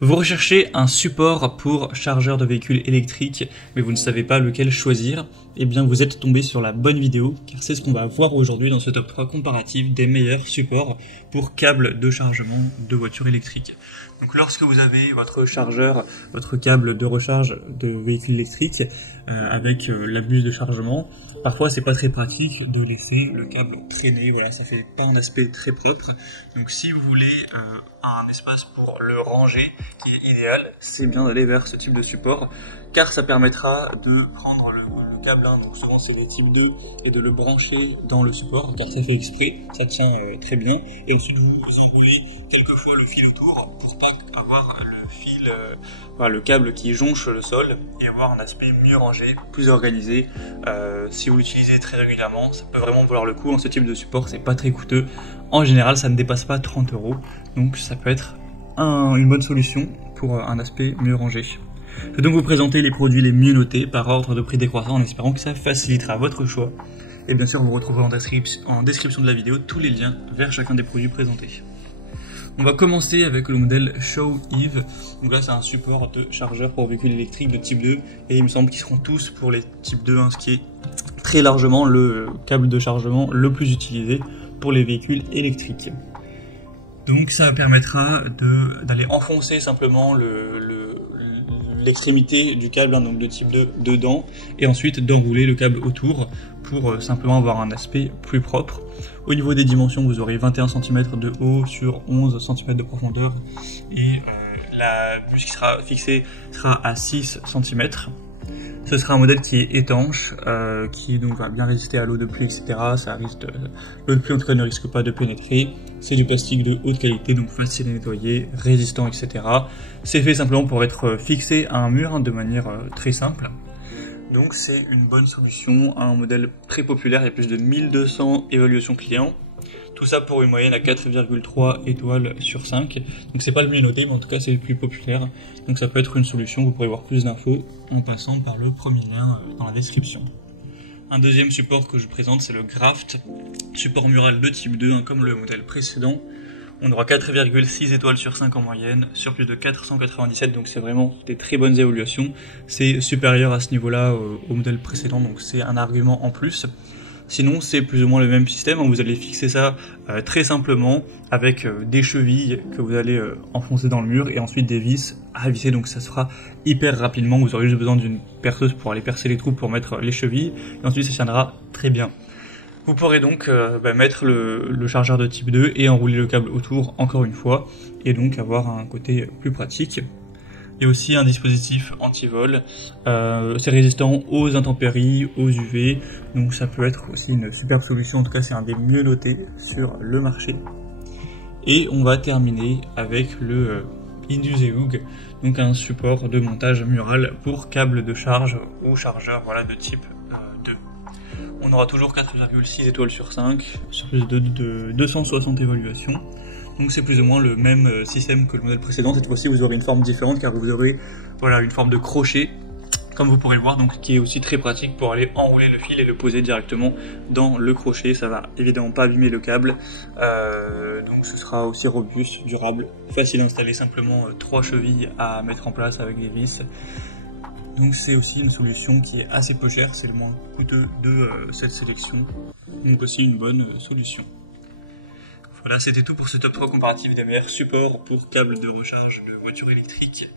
Vous recherchez un support pour chargeur de véhicules électriques, mais vous ne savez pas lequel choisir, eh bien vous êtes tombé sur la bonne vidéo, car c'est ce qu'on va voir aujourd'hui dans ce top 3 comparatif des meilleurs supports pour câbles de chargement de voitures électriques. Donc lorsque vous avez votre chargeur, votre câble de recharge de véhicules électriques avec la buse de chargement, parfois c'est pas très pratique de laisser le câble traîner, voilà, ça fait pas un aspect très propre. Donc si vous voulez un espace pour le ranger qui est idéal, c'est bien d'aller vers ce type de support, car ça permettra de prendre le câble, donc souvent c'est le type 2, et de le brancher dans le support, car ça fait exprès, ça tient très bien, et ensuite vous enlevez quelquefois le fil autour pour pas avoir le fil, le câble qui jonche le sol, et avoir un aspect mieux rangé, plus organisé. Si vous l'utilisez très régulièrement, ça peut vraiment valoir le coup. En ce type de support, c'est pas très coûteux. En général, ça ne dépasse pas 30 €, donc ça peut être une bonne solution pour un aspect mieux rangé. Je vais donc vous présenter les produits les mieux notés par ordre de prix décroissant en espérant que ça facilitera votre choix. Et bien sûr, vous retrouverez en description de la vidéo tous les liens vers chacun des produits présentés. On va commencer avec le modèle Show Eve. Donc là, c'est un support de chargeur pour véhicules électriques de type 2. Et il me semble qu'ils seront tous pour les types 2, ce qui est très largement le câble de chargement le plus utilisé pour les véhicules électriques. Donc ça permettra d'aller enfoncer simplement l'extrémité du câble, donc de type 2 dedans, et ensuite d'enrouler le câble autour pour simplement avoir un aspect plus propre. Au niveau des dimensions, vous aurez 21 cm de haut sur 11 cm de profondeur, et la buse qui sera fixée sera à 6 cm. Ce sera un modèle qui est étanche, qui donc va bien résister à l'eau de pluie, etc. L'eau de pluie en tout cas ne risque pas de pénétrer. C'est du plastique de haute qualité, donc facile à nettoyer, résistant, etc. C'est fait simplement pour être fixé à un mur de manière très simple. Donc c'est une bonne solution, un modèle très populaire, il y a plus de 1200 évaluations clients. Tout ça pour une moyenne à 4,3 étoiles sur 5. Donc c'est pas le mieux noté, mais en tout cas c'est le plus populaire. Donc ça peut être une solution, vous pourrez voir plus d'infos en passant par le premier lien dans la description. Un deuxième support que je présente, c'est le Graft, support mural de type 2, comme le modèle précédent. On aura 4,6 étoiles sur 5 en moyenne, sur plus de 497, donc c'est vraiment des très bonnes évaluations. C'est supérieur à ce niveau-là au modèle précédent, donc c'est un argument en plus. Sinon, c'est plus ou moins le même système, vous allez fixer ça très simplement avec des chevilles que vous allez enfoncer dans le mur et ensuite des vis à visser, donc ça se fera hyper rapidement. Vous aurez juste besoin d'une perceuse pour aller percer les trous pour mettre les chevilles, et ensuite ça tiendra très bien. Vous pourrez donc mettre le chargeur de type 2 et enrouler le câble autour encore une fois, et donc avoir un côté plus pratique. Il y a aussi un dispositif anti-vol, c'est résistant aux intempéries, aux UV, donc ça peut être aussi une superbe solution, en tout cas c'est un des mieux notés sur le marché. Et on va terminer avec le Induzeug, donc un support de montage mural pour câble de charge ou chargeur de type 2. On aura toujours 4,6 étoiles sur 5, sur plus de 260 évaluations. Donc c'est plus ou moins le même système que le modèle précédent. Cette fois-ci vous aurez une forme différente, car vous aurez une forme de crochet, comme vous pourrez le voir, donc qui est aussi très pratique pour aller enrouler le fil et le poser directement dans le crochet. Ça va évidemment pas abîmer le câble, donc ce sera aussi robuste, durable, facile à installer, simplement 3 chevilles à mettre en place avec des vis. Donc c'est aussi une solution qui est assez peu chère, c'est le moins coûteux de cette sélection, donc aussi une bonne solution. Voilà, c'était tout pour ce top 3 comparatif des meilleurs supports pour câbles de recharge de voitures électriques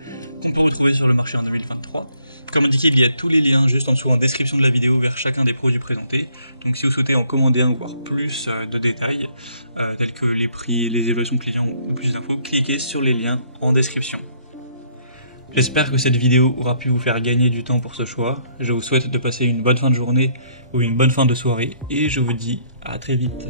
qu'on peut retrouver sur le marché en 2023. Comme indiqué, il y a tous les liens juste en dessous en description de la vidéo vers chacun des produits présentés. Donc si vous souhaitez en commander un ou voir plus de détails, tels que les prix, les évaluations clients ou plus d'infos, cliquez sur les liens en description. J'espère que cette vidéo aura pu vous faire gagner du temps pour ce choix. Je vous souhaite de passer une bonne fin de journée ou une bonne fin de soirée, et je vous dis à très vite.